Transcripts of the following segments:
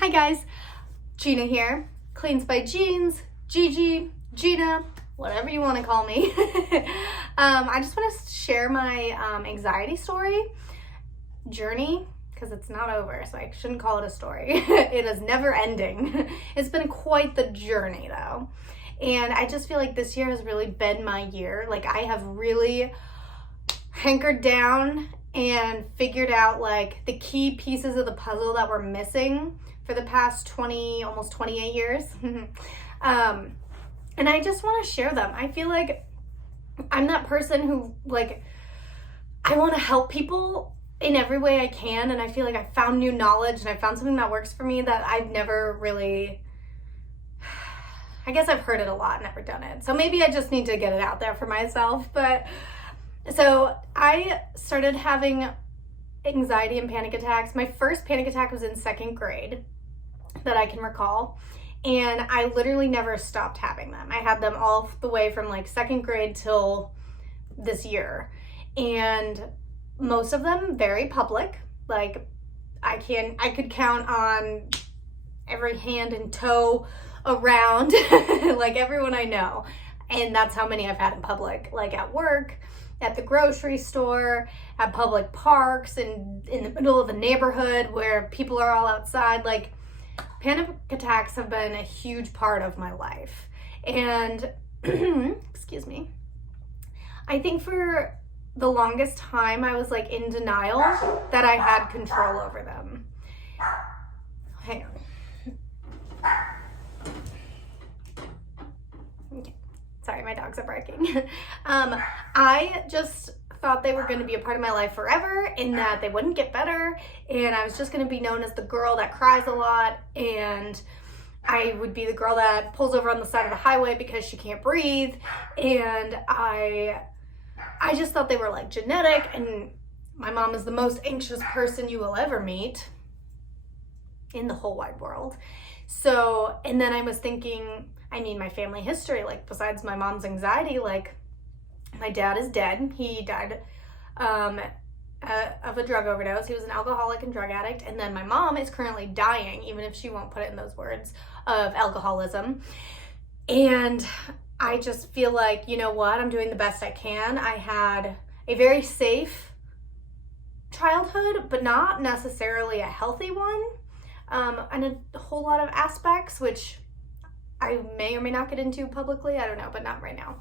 Hi guys, Gina here. Cleans by Jeans, Gigi, Gina, whatever you want to call me. I just want to share my anxiety journey, because it's not over, so I shouldn't call it a story. It is never ending. It's been quite the journey though. And I just feel like this year has really been my year. Like I have really hunkered down and figured out like the key pieces of the puzzle that were missing for the past almost 28 years. And I just want to share them. I feel like I'm that person who I want to help people in every way I can. And I feel like I found new knowledge and I found something that works for me that I've never really, I guess I've heard it a lot, never done it. So maybe I just need to get it out there for myself. But so I started having anxiety and panic attacks. My first panic attack was in second grade that I can recall. And I literally never stopped having them. I had them all the way from second grade till this year. And most of them very public. I could count on every hand and toe around everyone I know. And that's how many I've had in public, at work, at the grocery store, at public parks, and in the middle of the neighborhood where people are all outside. Panic attacks have been a huge part of my life. And, excuse me, I think for the longest time I was in denial that I had control over them. Hang on. Okay. Sorry, my dogs are barking. I just thought they were going to be a part of my life forever and that they wouldn't get better, and I was just going to be known as the girl that cries a lot, and I would be the girl that pulls over on the side of the highway because she can't breathe. And I just thought they were genetic, and my mom is the most anxious person you will ever meet in the whole wide world. So, and then I was thinking, my family history, besides my mom's anxiety, my dad is dead. He died of a drug overdose. He was an alcoholic and drug addict. And then my mom is currently dying, even if she won't put it in those words, of alcoholism. And I just feel like, you know what, I'm doing the best I can. I had a very safe childhood, but not necessarily a healthy one. And a whole lot of aspects, which I may or may not get into publicly. I don't know, but not right now.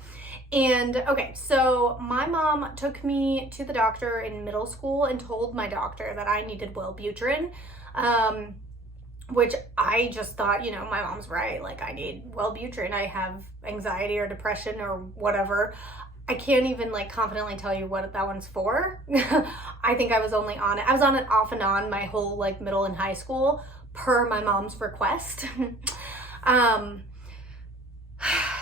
And okay, so my mom took me to the doctor in middle school and told my doctor that I needed Wellbutrin, which I just thought, my mom's right. I need Wellbutrin. I have anxiety or depression or whatever. I can't even confidently tell you what that one's for. I think I was only on it. I was on it off and on my whole middle and high school per my mom's request.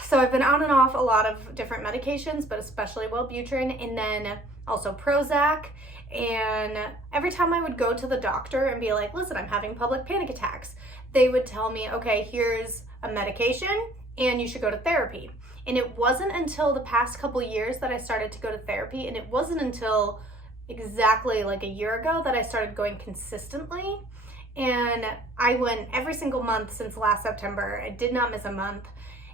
So I've been on and off a lot of different medications, but especially Wellbutrin, and then also Prozac. And every time I would go to the doctor and be like, listen, I'm having public panic attacks, they would tell me, okay, here's a medication and you should go to therapy. And it wasn't until the past couple years that I started to go to therapy, and it wasn't until exactly a year ago that I started going consistently. And I went every single month since last September. I did not miss a month,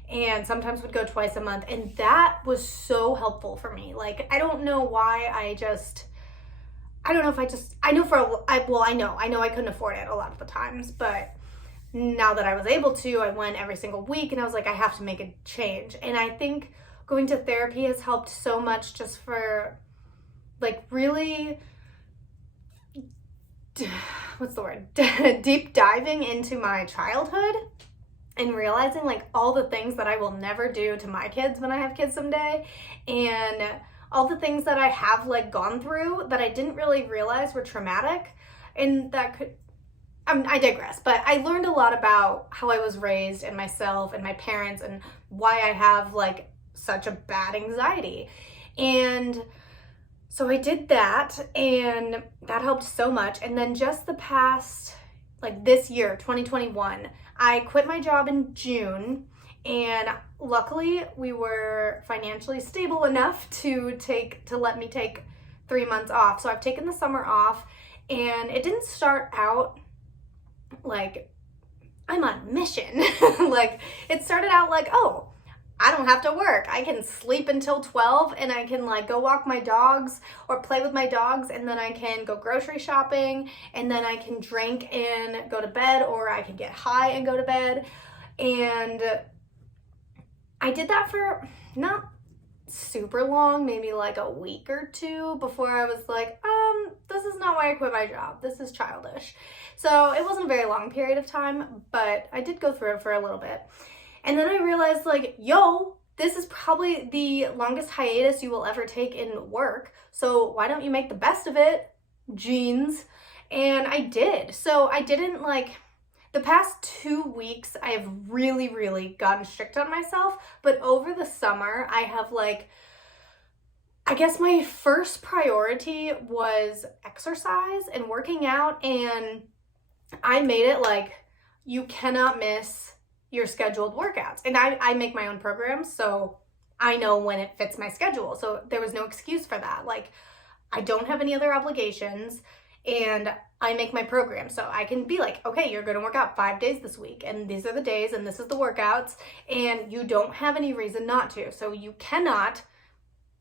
and sometimes would go twice a month. And that was so helpful for me. I don't know why I know I couldn't afford it a lot of the times, but now that I was able to, I went every single week, and I was like, I have to make a change. And I think going to therapy has helped so much, just for really, what's the word? Deep diving into my childhood and realizing all the things that I will never do to my kids when I have kids someday, and all the things that I have gone through that I didn't really realize were traumatic. And that could, I digress, but I learned a lot about how I was raised and myself and my parents and why I have such a bad anxiety. And so I did that, and that helped so much. And then just the past, this year, 2021, I quit my job in June, and luckily we were financially stable enough to let me take 3 months off. So I've taken the summer off, and it didn't start out I'm on a mission. Like, it started out like, oh, I don't have to work. I can sleep until 12 and I can like go walk my dogs or play with my dogs, and then I can go grocery shopping, and then I can drink and go to bed, or I can get high and go to bed. And I did that for not super long, maybe like a week or two before I was like, this is not why I quit my job. This is childish. So it wasn't a very long period of time, but I did go through it for a little bit. And then I realized like, yo, this is probably the longest hiatus you will ever take in work. So why don't you make the best of it, jeans? And I did. So I didn't like, the past 2 weeks, I have really, really gotten strict on myself. But over the summer, I have like, I guess my first priority was exercise and working out. And I made it like, you cannot miss your scheduled workouts. And I make my own programs, so I know when it fits my schedule. So there was no excuse for that. Like, I don't have any other obligations, and I make my program. So I can be like, okay, you're gonna work out 5 days this week, and these are the days, and this is the workouts, and you don't have any reason not to. So you cannot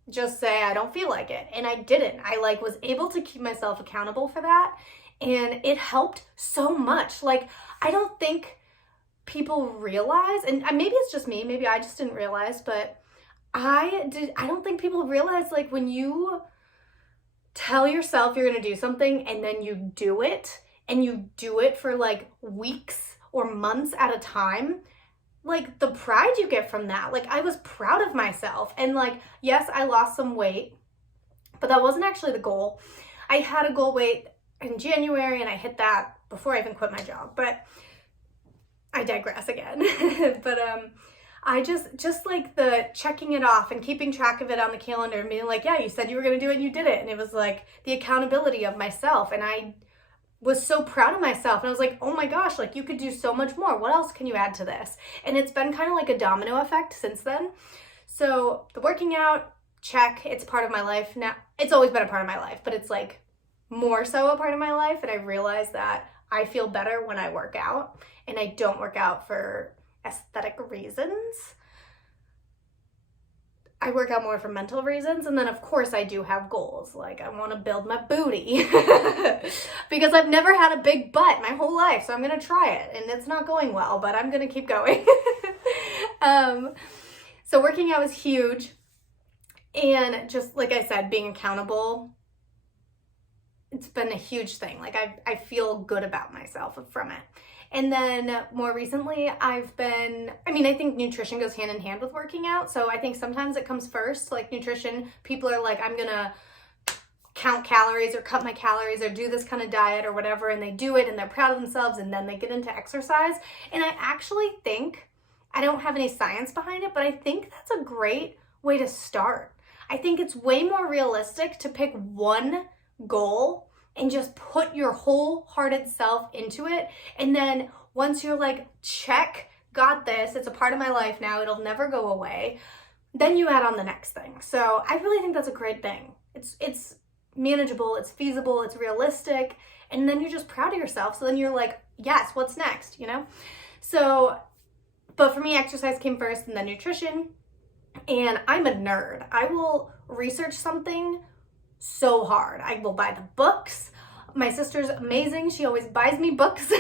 just say, I don't feel like it. And I didn't. I like was able to keep myself accountable for that. And it helped so much. Like, I don't think people realize, and maybe it's just me, maybe I just didn't realize, but I don't think people realize, like, when you tell yourself you're gonna do something and then you do it, and you do it for like weeks or months at a time, like the pride you get from that. Like, I was proud of myself, and like, yes, I lost some weight, but that wasn't actually the goal. I had a goal weight in January and I hit that before I even quit my job, but I digress again. But I just like the checking it off and keeping track of it on the calendar and being like, yeah, you said you were going to do it and you did it. And it was like the accountability of myself. And I was so proud of myself. And I was like, oh my gosh, like you could do so much more. What else can you add to this? And it's been kind of like a domino effect since then. So the working out, check, it's part of my life now. It's always been a part of my life, but it's like more so a part of my life. And I realized that I feel better when I work out, and I don't work out for aesthetic reasons. I work out more for mental reasons. And then of course I do have goals. Like, I want to build my booty because I've never had a big butt my whole life. So I'm going to try it, and it's not going well, but I'm going to keep going. So working out was huge. And just like I said, being accountable, it's been a huge thing. Like, I feel good about myself from it. And then more recently, I think nutrition goes hand in hand with working out. So I think sometimes it comes first. Like nutrition, people are like, I'm gonna count calories or cut my calories or do this kind of diet or whatever. And they do it and they're proud of themselves, and then they get into exercise. And I actually think, I don't have any science behind it, but I think that's a great way to start. I think it's way more realistic to pick one goal and just put your wholehearted self into it. And then once you're like, check, got this, it's a part of my life now, it'll never go away, then you add on the next thing. So I really think that's a great thing. It's manageable, it's feasible, it's realistic, and then you're just proud of yourself. So then you're like, yes, what's next, you know? So, but for me, exercise came first and then nutrition. And I'm a nerd. I will research something so hard. I will buy the books. My sister's amazing. She always buys me books.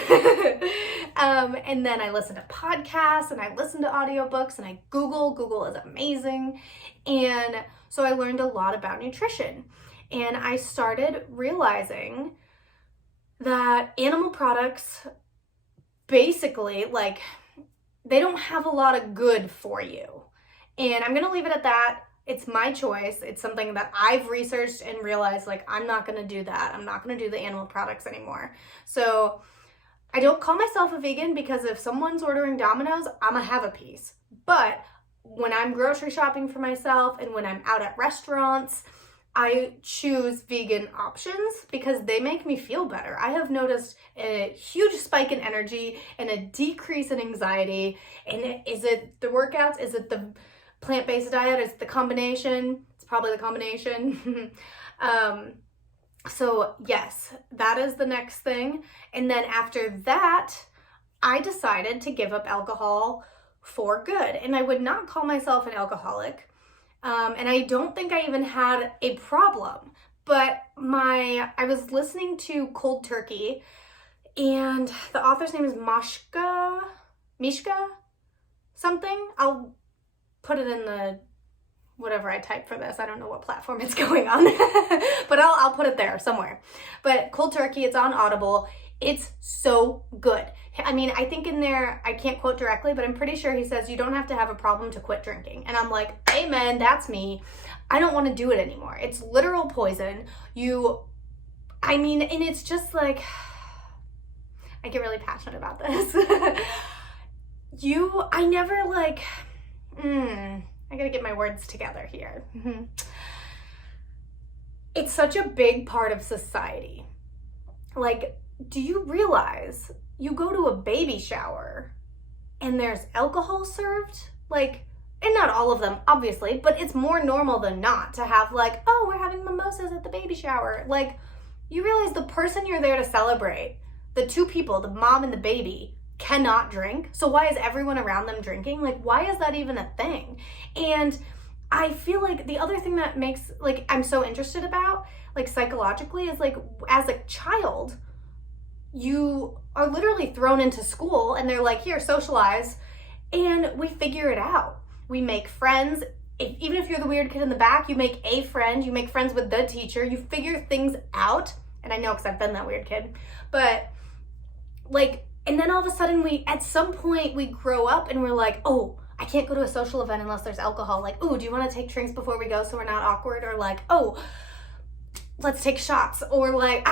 And then I listen to podcasts and I listen to audiobooks and I Google. Google is amazing. And so I learned a lot about nutrition. And I started realizing that animal products basically, like, they don't have a lot of good for you. And I'm going to leave it at that. It's my choice. It's something that I've researched and realized, like, I'm not going to do that. I'm not going to do the animal products anymore. So I don't call myself a vegan because if someone's ordering Domino's, I'm going to have a piece. But when I'm grocery shopping for myself and when I'm out at restaurants, I choose vegan options because they make me feel better. I have noticed a huge spike in energy and a decrease in anxiety. And is it the workouts? Is it the plant-based diet? Is it the combination? It's probably the combination. So yes, that is the next thing. And then after that, I decided to give up alcohol for good. And I would not call myself an alcoholic. And I don't think I even had a problem. But I was listening to Cold Turkey, and the author's name is Mishka something. I'll put it in the whatever I type for this. I don't know what platform it's going on, but I'll put it there somewhere. But Cold Turkey, it's on Audible. It's so good. I mean, I think in there, I can't quote directly, but I'm pretty sure he says you don't have to have a problem to quit drinking. And I'm like, amen, that's me. I don't want to do it anymore. It's literal poison. And it's just like, I get really passionate about this. I gotta get my words together here. It's such a big part of society. Like, do you realize you go to a baby shower and there's alcohol served? Like, and not all of them, obviously, but it's more normal than not to have like, oh, we're having mimosas at the baby shower. Like, you realize the person you're there to celebrate, the two people, the mom and the baby, cannot drink. So why is everyone around them drinking? Like, why is that even a thing? And I feel like the other thing that makes, like, I'm so interested about, like, psychologically is, like, as a child, you are literally thrown into school and they're like, here, socialize, and we figure it out. We make friends. Even if you're the weird kid in the back, you make a friend, you make friends with the teacher, you figure things out. And I know because I've been that weird kid, but like, and then all of a sudden at some point we grow up and we're like, oh, I can't go to a social event unless there's alcohol. Like, oh, do you want to take drinks before we go so we're not awkward? Or like, oh, let's take shots. Or like,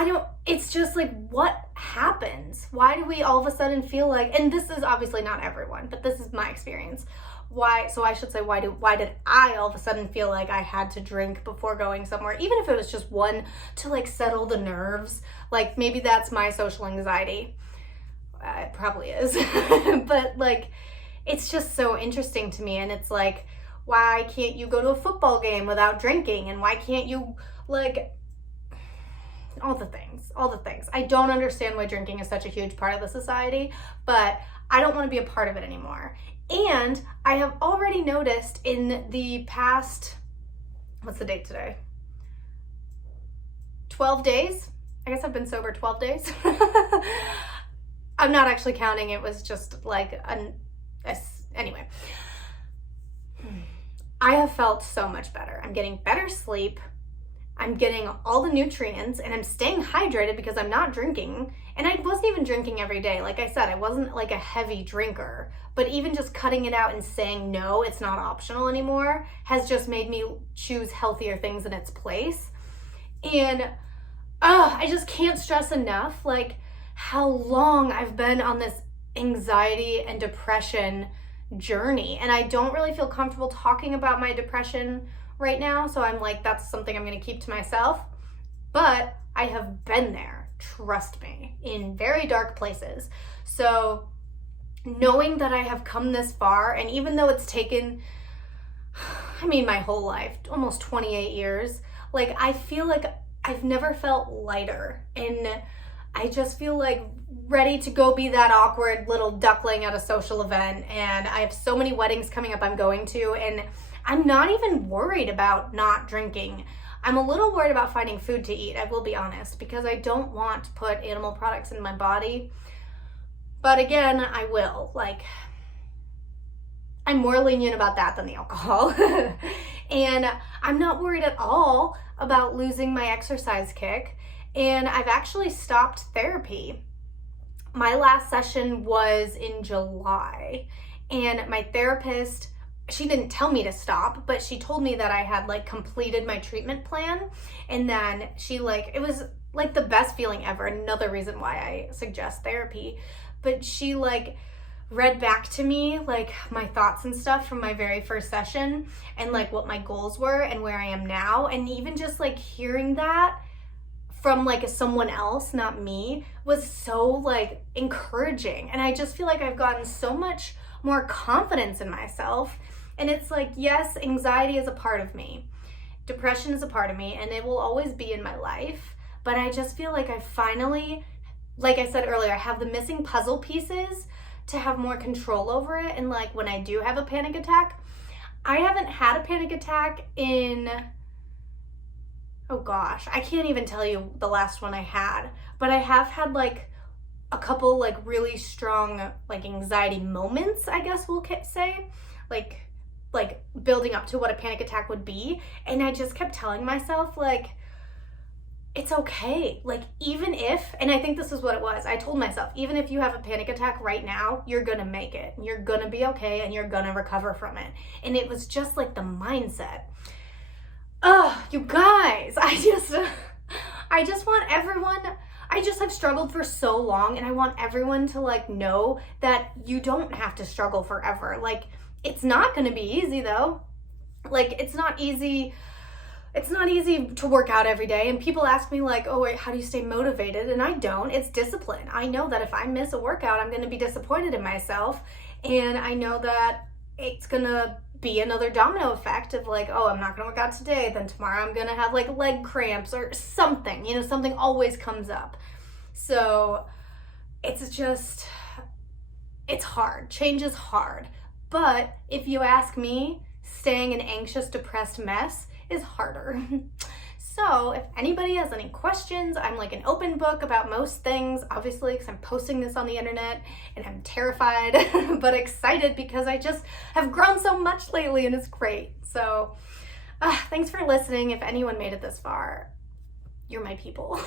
it's just like, what happens? Why do we all of a sudden feel like, and this is obviously not everyone, but this is my experience. Why did I all of a sudden feel like I had to drink before going somewhere, even if it was just one to like settle the nerves? Like, maybe that's my social anxiety. It probably is. But like, it's just so interesting to me. And it's like, why can't you go to a football game without drinking? And why can't you, like, all the things. I don't understand why drinking is such a huge part of the society, but I don't want to be a part of it anymore. And I have already noticed in the past, what's the date today? 12 days? I guess I've been sober 12 days. I'm not actually counting. It was just like, anyway. I have felt so much better. I'm getting better sleep. I'm getting all the nutrients and I'm staying hydrated because I'm not drinking. And I wasn't even drinking every day. Like I said, I wasn't like a heavy drinker, but even just cutting it out and saying, no, it's not optional anymore, has just made me choose healthier things in its place. And I just can't stress enough, like, how long I've been on this anxiety and depression journey. And I don't really feel comfortable talking about my depression right now. So I'm like, that's something I'm going to keep to myself. But I have been there, trust me, in very dark places. So knowing that I have come this far, and even though it's taken, my whole life, almost 28 years, like, I feel like I've never felt lighter. And I just feel like ready to go be that awkward little duckling at a social event. And I have so many weddings coming up I'm going to, and I'm not even worried about not drinking. I'm a little worried about finding food to eat, I will be honest, because I don't want to put animal products in my body. But again, I will. Like, I'm more lenient about that than the alcohol. And I'm not worried at all about losing my exercise kick. And I've actually stopped therapy. My last session was in July, and my therapist, she didn't tell me to stop, but she told me that I had like completed my treatment plan. And then she it was like the best feeling ever. Another reason why I suggest therapy. But she read back to me like my thoughts and stuff from my very first session, and like what my goals were and where I am now. And even just like hearing that from someone else, not me, was so encouraging. And I just feel like I've gotten so much more confidence in myself. And it's like, yes, anxiety is a part of me. Depression is a part of me, and it will always be in my life. But I just feel like I finally like I said earlier, I have the missing puzzle pieces to have more control over it. And like when I do have a panic attack, I haven't had a panic attack in, oh gosh, I can't even tell you the last one I had, but I have had like a couple like really strong like anxiety moments, I guess we'll say, like building up to what a panic attack would be. And I just kept telling myself like, it's okay. Like even if, and I think this is what it was, I told myself, even if you have a panic attack right now, you're gonna make it. You're gonna be okay and you're gonna recover from it. And it was just like the mindset. Oh, you guys, I just want everyone, I just have struggled for so long, and I want everyone to like know that you don't have to struggle forever. Like it's not gonna be easy though. Like it's not easy to work out every day, and people ask me like, oh wait, how do you stay motivated? And I don't. It's discipline. I know that if I miss a workout, I'm going to be disappointed in myself, and I know that it's going to be another domino effect of like, oh, I'm not going to work out today, then tomorrow I'm going to have like leg cramps or something, you know, something always comes up. So it's hard. Change is hard. But if you ask me, staying an anxious, depressed mess is harder. So if anybody has any questions, I'm like an open book about most things, obviously, because I'm posting this on the internet and I'm terrified but excited because I just have grown so much lately and it's great. So thanks for listening. If anyone made it this far, you're my people.